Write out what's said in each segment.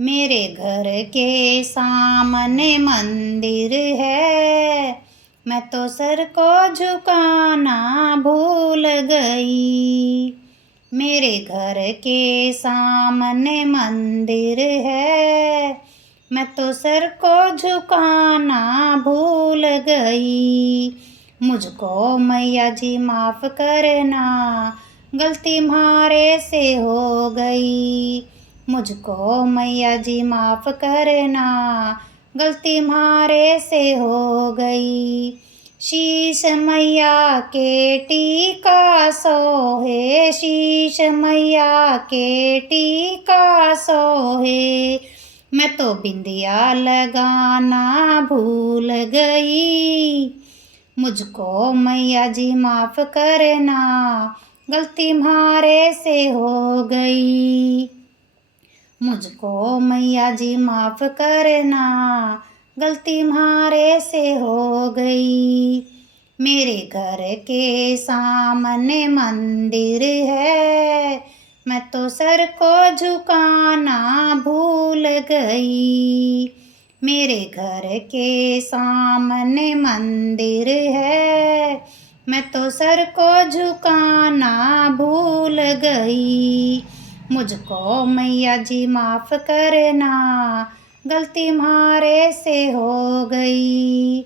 मेरे घर के सामने मंदिर है, मैं तो सर को झुकाना भूल गई। मेरे घर के सामने मंदिर है, मैं तो सर को झुकाना भूल गई। मुझको मैया जी माफ़ करना, गलती म्हारे से हो गई। मुझको मैया जी माफ़ करना, गलती म्हारे से हो गई। शीश मैया के टीका सोहे, शीश मैया के टीका सोहे, मैं तो बिंदिया लगाना भूल गई। मुझको मैया जी माफ़ करना, गलती म्हारे से हो गई। मुझको मैया जी माफ़ करना, गलती म्हारे से हो गई। मेरे घर के सामने मंदिर है, मैं तो सर को झुकाना भूल गई। मेरे घर के सामने मंदिर है, मैं तो सर को झुकाना भूल गई। मुझको मैया जी माफ़ करना, गलती म्हारे से हो गई।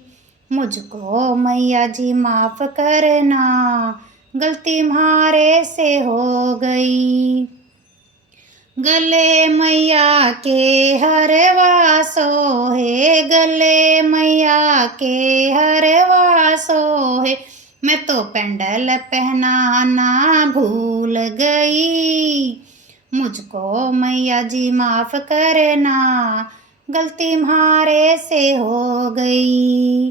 मुझको मैया जी माफ़ करना, गलती म्हारे से हो गई। गले मैया के हरवा सोहे, गले मैया के हरवा सोहे, मैं तो पेंडल पहनाना भूल गई। मुझको मैया जी माफ़ करना, गलती म्हारे से हो गई।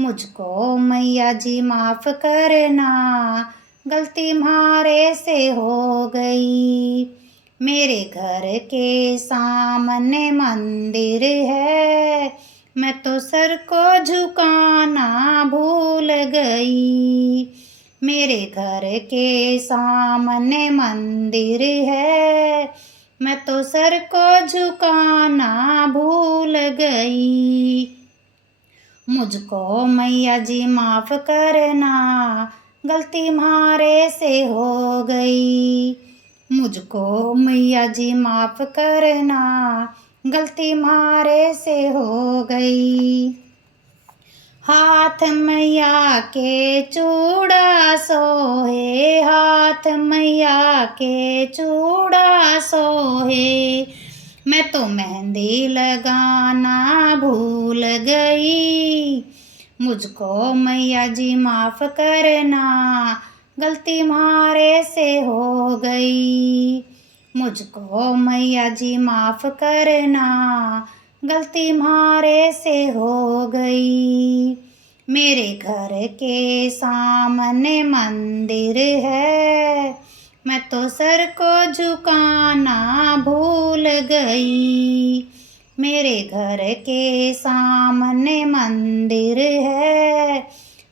मुझको मैया जी माफ़ करना, गलती म्हारे से हो गई। मेरे घर के सामने मंदिर है, मैं तो सर को झुकाना भूल गई। मेरे घर के सामने मंदिर है, मैं तो सर को झुकाना भूल गई। मुझको मैया जी माफ़ करना, गलती म्हारे से हो गई। मुझको मैया जी माफ़ करना, गलती म्हारे से हो गई। हाथ मैया के चूड़ा सोहे, हाथ मैया के चूड़ा सोहे, मैं तो मेहंदी लगाना भूल गई। मुझको मैया जी माफ़ करना, गलती म्हारे से हो गई। मुझको मैया जी माफ़ करना, गलती म्हारे से हो गई। मेरे घर के सामने मंदिर है, मैं तो सर को झुकाना भूल गई। मेरे घर के सामने मंदिर है,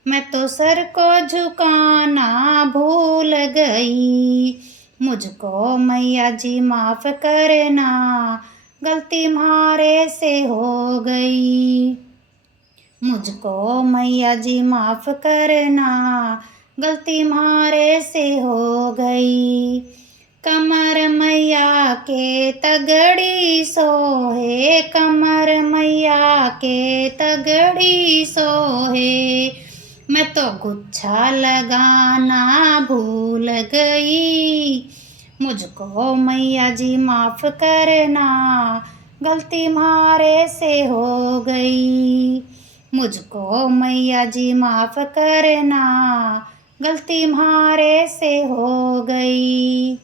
मैं तो सर को झुकाना भूल गई। मुझको मैया जी माफ़ करना, गलती म्हारे से हो गई। मुझको मैया जी माफ़ करना, गलती म्हारे से हो गई। कमर मैया के तगड़ी सोहे, कमर मैया के तगड़ी सोहे, मैं तो गुच्छा लगाना भूल गई। मुझको मैया जी माफ़ करना, गलती म्हारे से हो गई। मुझको मैया जी माफ़ करना, गलती म्हारे से हो गई।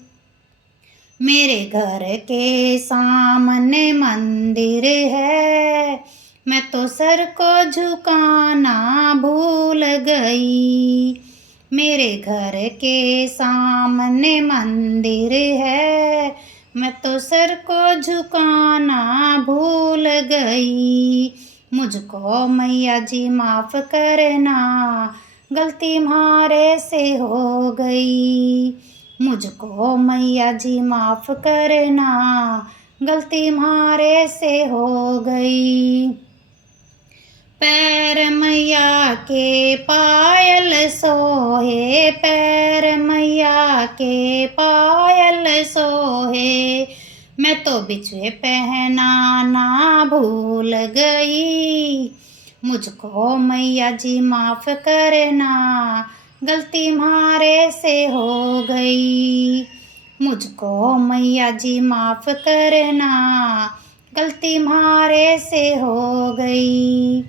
मेरे घर के सामने मंदिर है, मैं तो सर को झुकाना भूल गई। मेरे घर के सामने मंदिर है, मैं तो सर को झुकाना भूल गई। मुझको मैया जी माफ़ करना, गलती म्हारे से हो गई। मुझको मैया जी माफ़ करना, गलती म्हारे से हो गई। पैर मैया के पायल सोहे, पैर मैया के पायल सोहे, मैं तो बिछुए पहनाना भूल गई। मुझको मैया जी माफ़ करना, गलती म्हारे से हो गई। मुझको मैया जी माफ़ करना, गलती म्हारे से हो गई।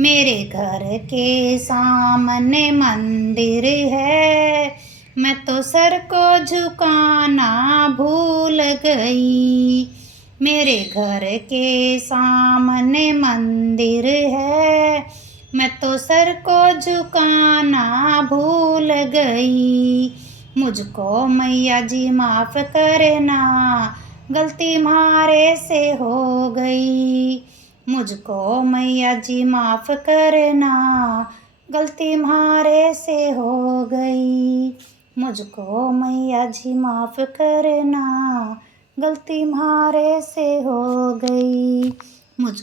मेरे घर के सामने मंदिर है, मैं तो सर को झुकाना भूल गई। मेरे घर के सामने मंदिर है, मैं तो सर को झुकाना भूल गई। मुझको मैया जी माफ़ करना, गलती म्हारे से हो गई। मुझको मैया जी माफ़ करना, गलती म्हारे से हो गई। मुझको मैया जी माफ़ करना, गलती म्हारे से हो गई। मुझ